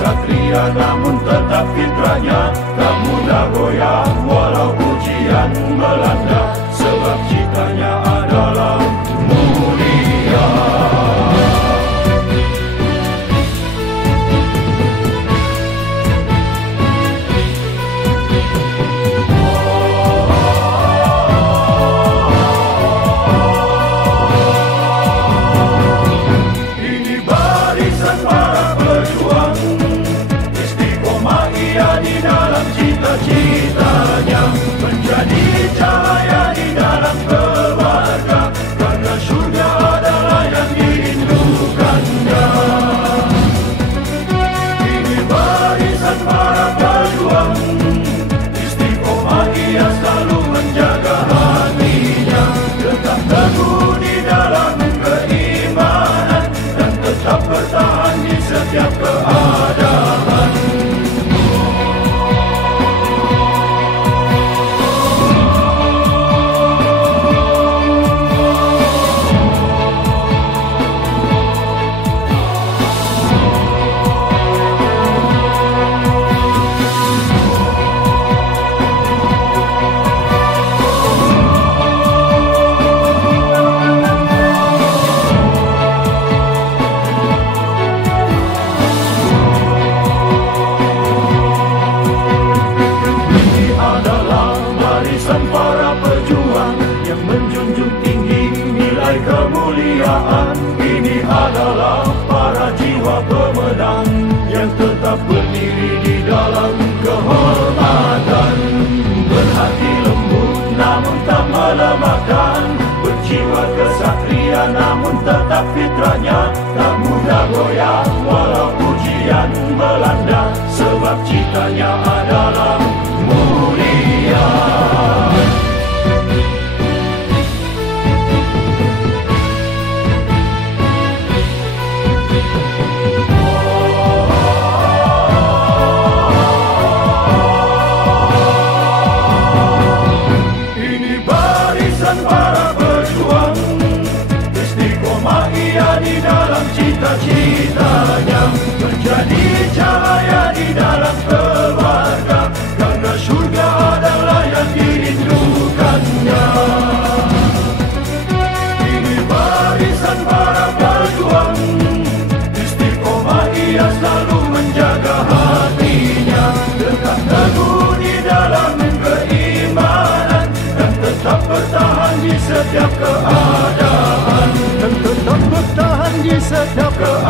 kesatria namun tetap fitrahnya tak mudah goyah walau ujian melanda, sebab citanya adalah mulia. Cita-citanya menjadi cahaya di dalam keluarga, karena surga adalah yang dirindukannya. Ini barisan para pejuang, istiqomah ia selalu menjaga hatinya, tetap teguh di dalam keimanan dan tetap bertahan di setiap keadaan. Para pejuang yang menjunjung tinggi nilai kemuliaan. Ini adalah para jiwa pemenang yang tetap berdiri di dalam kehormatan, berhati lembut namun tak melemahkan, berjiwa kesatria namun tetap fitrahnya tak mudah goyah walau ujian melanda, sebab citanya adalah mulia. Para pejuang, istiqomah ia di dalam cita-citanya, menjadi cahaya di dalam keluarga, karena surga adalah yang dirindukannya. Ini barisan para pejuang, istiqomah ia selalu menjaga hatinya, tetap teguh di dalam keimanan dan tetap bertahan di setiap keadaan, dan tetap bertahan di setiap keadaan.